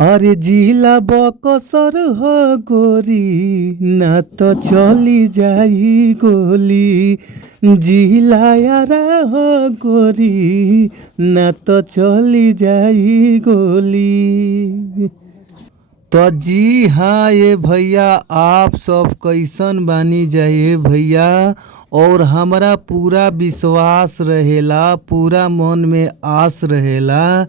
अरे जिला बकसर ह गोरी ना तो चली जाई गोली। जिला यारा ह गोरी ना तो चली जाई गोली। तो जी हाँ ये भैया, आप सब कैसन बानी जाइए भैया। और हमारा पूरा विश्वास रहेला, पूरा मन में आस रहेला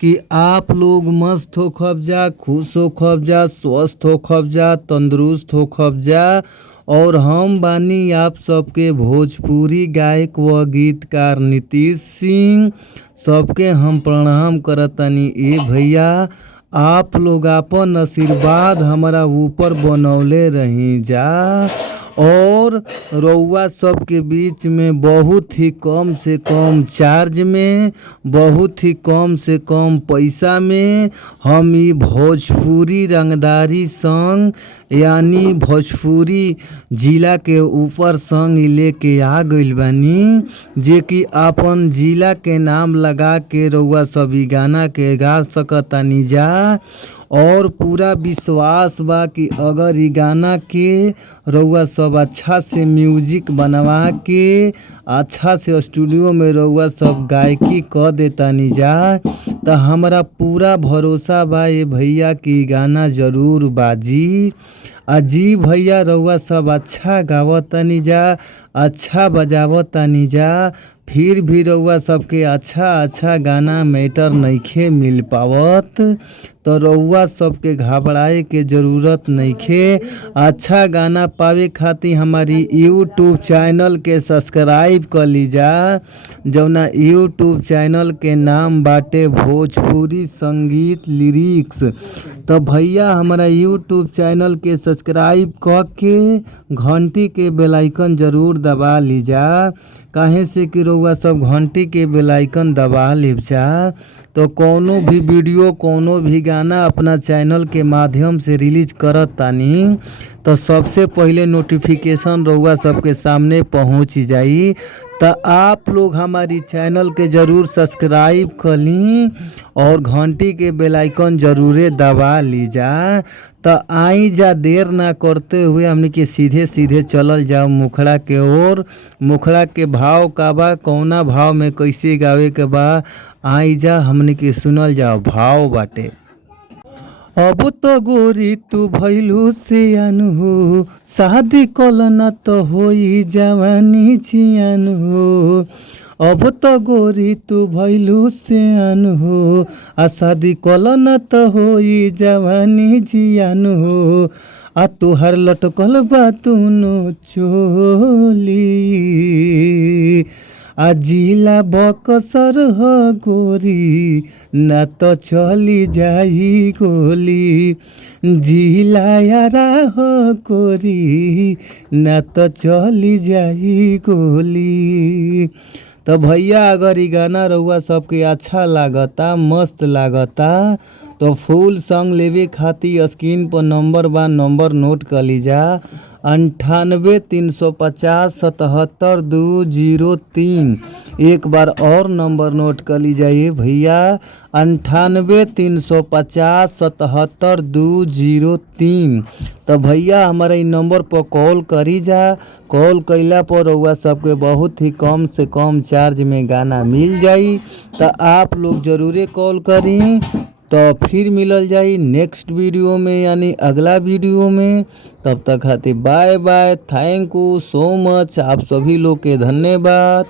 कि आप लोग मस्त हो खबजा, खुश हो खबजा, स्वस्थ हो खबजा, तंदुरुस्त हो खबजा। और हम बानी आप सबके भोजपुरी गायक व गीतकार नीतीश सिंह। सबके हम प्रणाम करतनी। ए भैया, आप लोग अपन आशीर्वाद हमारा ऊपर बनौले रही जा। और रउआ सबके बीच में बहुत ही कम से कम चार्ज में, बहुत ही कम से कम पैसा में हम ई भोजपुरी रंगदारी संग यानी भोजपुरी जिला के ऊपर संग लेके आ गइल बानी। जे कि अपन जिला के नाम लगा के रउआ सभी गाना के गा सकतानी जा। और पूरा विश्वास बा कि अगर ई गाना के रउआ सब अच्छा से म्यूजिक बनवा के अच्छा से स्टूडियो में रउआ सब गायकी क देतानी जा, तो हमारा पूरा भरोसा बा ये भैया कि गाना जरूर बाजी। जी भैया, रउआ सब अच्छा गावतानी जा, अच्छा बजावतानी जा। फिर भी रउआ सबके अच्छा गाना मैटर नइखे मिल पावत, तो रउआ सबके घबराए के ज़रूरत नइखे। अच्छा गाना पावे खातिर हमारी यूट्यूब चैनल के सब्सक्राइब कर लीजा, जौना यूट्यूब चैनल के नाम बाटे भोजपुरी संगीत लिरिक्स। तो भैया हमारा यूट्यूब चैनल के सब्सक्राइब क के घंटी के बेल आइकन ज़रूर दबा लीजा। काहे से कि रउआ सब घंटी के बेल आइकन दबा लेबजा तो कोनो भी वीडियो, कोनो भी गाना अपना चैनल के माध्यम से रिलीज करत तानी तो सबसे पहले नोटिफिकेशन रउआ सबके सामने पहुंच जाई। तो आप लोग हमारी चैनल के ज़रूर सब्सक्राइब कर ली और घंटी के बेल आइकन ज़रूरे दबा लीजा। तो आई जा देर ना करते हुए हमने के सीधे सीधे चलल जाओ मुखड़ा के ओर। मुखड़ा के भाव का बा, कौना भाव में कैसे गावे के बा, आई जा हमने के सुनल जाओ। भाव बाटे, अब तो गोरी तू भैलू से हो, शादी कलना तो होई जवानी जियान हो। अब तो गोरी तू भैलू से हो, आ शादी कलना तो होई जवानी जियान हो। आ तुहार लटकल बा तुनो चोली, आ जिला बकसर ह गोरी ना तो चली जाई गोली। जिला यारा ह गोरी ना तो चली जाई गोली। तो भैया, अगर ई गाना रउआ सबके अच्छा लागता, मस्त लागता, तो फुल सॉन्ग लेवे खातिर स्क्रीन पर नंबर बा, नंबर नोट कर लीजा। 98 350 77 203। एक बार और नंबर नोट कर लीजिए भैया, 98 350 77 203। तो भैया हमारा इ नंबर पर कॉल करी जा। कॉल कैला पर रउआ सबके बहुत ही कम से कम चार्ज में गाना मिल जाई। तो आप लोग ज़रूरे कॉल करी। तो फिर मिलल जाई नेक्स्ट वीडियो में, यानी अगला वीडियो में। तब तक खातिर bye bye, thank you so much, आप सभी लोग के धन्यवाद।